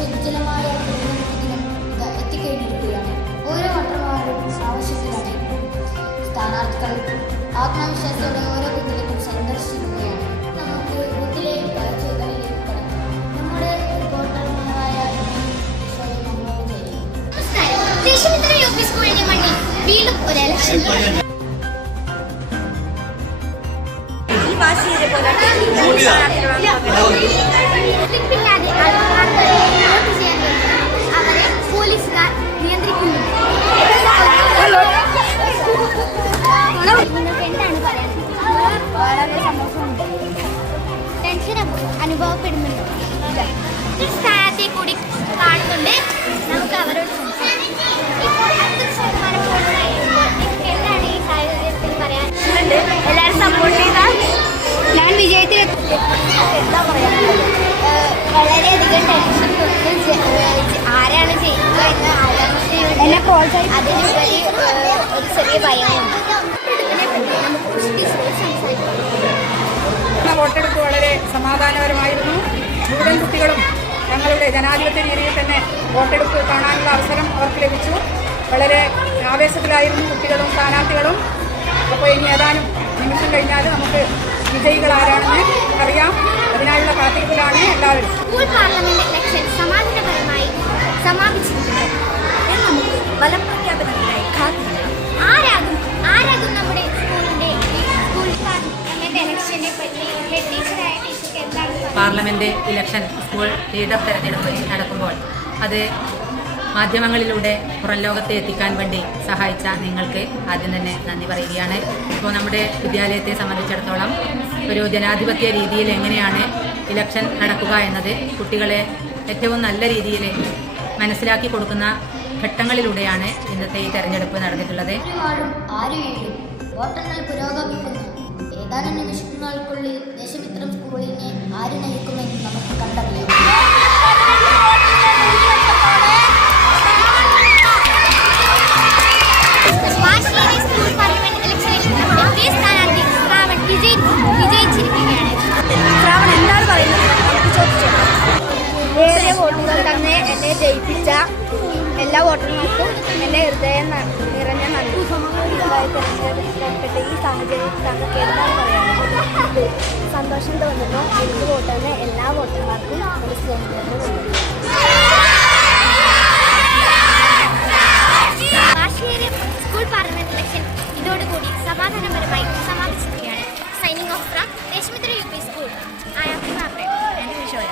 വിശുദ്ധജലമായ ദിനം എത്തിക്കഴിഞ്ഞിരിക്കുകയാണ്. ഓരോ വോട്ടർമാരും ആവശ്യത്തിലാണ്. സ്ഥാനാർത്ഥികൾ ആത്മവിശ്വാസത്തോടെ ഓരോ ബൂത്തിലേക്കും സന്ദർശിക്കുകയാണ്. നമുക്ക് ബൂത്തിലെ കാഴ്ചകളിലേക്ക് കടക്കാം. നമ്മുടെ വോട്ടർമാരായ ദേശമിത്ര യു പി സ്കൂളിന്റെ മണ്ണിൽ വീണ്ടും ഒരു ഇലക്ഷൻ. അവരെ പോലീസുകാർ നിയന്ത്രിക്കുന്നു. നിങ്ങൾക്ക് എന്താണ് പറയാനുള്ളത്? വളരെ സന്തോഷമുണ്ട്. ടെൻഷൻ അനുഭവപ്പെടുന്നുണ്ടോ? സ്ഥാനത്തെ കൂടി കാണുന്നുണ്ട്. നമുക്ക് അവരോട് എന്താണ് ഈ സാഹചര്യത്തിൽ പറയാൻ? എല്ലാവരും സപ്പോർട്ട് ചെയ്താൽ ഞാൻ വിജയത്തിൽ എന്താ പറയാനുള്ളത്? വളരെയധികം ടെൻഷൻ കൊണ്ട് ആരാണ് ജയിക്കുക എന്ന് ആരാണ് അതിനുപരി ഒരു ചെറിയ ഭയമുണ്ട്. വോട്ടെടുപ്പ് വളരെ സമാധാനപരമായിരുന്നു. മുഴുവൻ കുട്ടികളും ഞങ്ങളുടെ ജനാധിപത്യ രീതിയിൽ തന്നെ വോട്ടെടുപ്പ് കാണാനുള്ള അവസരം അവർക്ക് ലഭിച്ചു. വളരെ ആവേശത്തിലായിരുന്നു കുട്ടികളും സ്ഥാനാർത്ഥികളും. അപ്പോൾ ഇനി ഏതാനും നിമിഷം കഴിഞ്ഞാൽ നമുക്ക് വിജയികൾ ആരാണെന്ന് അറിയാം. അതിനായുള്ള കാത്തിരിപ്പിലാണ് എല്ലാവരും. സ്കൂൾ പാർലമെന്റ് ഇലക്ഷൻ സമാധാനപരമായി സമാപിച്ചിട്ടുണ്ട്. നമുക്ക് ഫലപ്രഖ്യാപനത്തിനായി കാത്തിരിക്കാം. ആരാകും നമ്മുടെ സ്കൂളിന്റെ സ്കൂൾ പാർലമെന്റ് ഇലക്ഷനെ പറ്റി ടീച്ചറായ ടീച്ചർക്ക് എന്താണ്? പാർലമെന്റ് ഇലക്ഷൻ സ്കൂൾ ലീഡർ തെരഞ്ഞെടുപ്പ് നടക്കുമ്പോൾ അത് മാധ്യമങ്ങളിലൂടെ പുറം ലോകത്തെ എത്തിക്കാൻ വേണ്ടി സഹായിച്ച നിങ്ങൾക്ക് ആദ്യം തന്നെ നന്ദി പറയുകയാണ്. ഇപ്പോൾ നമ്മുടെ വിദ്യാലയത്തെ സംബന്ധിച്ചിടത്തോളം ഒരു ജനാധിപത്യ രീതിയിൽ എങ്ങനെയാണ് ഇലക്ഷൻ നടക്കുക എന്നത് കുട്ടികളെ ഏറ്റവും നല്ല രീതിയിൽ മനസ്സിലാക്കി കൊടുക്കുന്ന ഘട്ടങ്ങളിലൂടെയാണ് ഇന്നത്തെ ഈ തെരഞ്ഞെടുപ്പ് നടന്നിട്ടുള്ളത്. വോട്ടെണ്ണൽ പുരോഗമിക്കുന്നു. ഏതാനും നിമിഷങ്ങൾക്കുള്ളിൽ ദേശമിത്രം സ്കൂളിനെ ആര് നയിക്കുമെന്ന് നമുക്ക് കണ്ടറിയാം. ഏറെ വോട്ടുകൾ തന്നെ എന്നെ ജയിപ്പിച്ച എല്ലാ വോട്ടർമാർക്കും എൻ്റെ ഹൃദയം നിറഞ്ഞ നന്ദി. തെരഞ്ഞെടുക്കപ്പെട്ട ഈ സാഹചര്യത്തിൽ താങ്കൾക്ക് എന്താണ് പറയാനുള്ളത്? സന്തോഷം തോന്നുന്നു. എനിക്ക് വോട്ട് തന്ന എല്ലാ വോട്ടർമാർക്കും ഒരു സ്നേഹം. സ്കൂൾ പാർലമെന്റ് ഇലക്ഷൻ ഇതോടുകൂടി സമാധാനപരമായി സമാപിച്ചിരിക്കുകയാണ്. Signing off from Deshamithra U P school. I am Margaret and Vishal.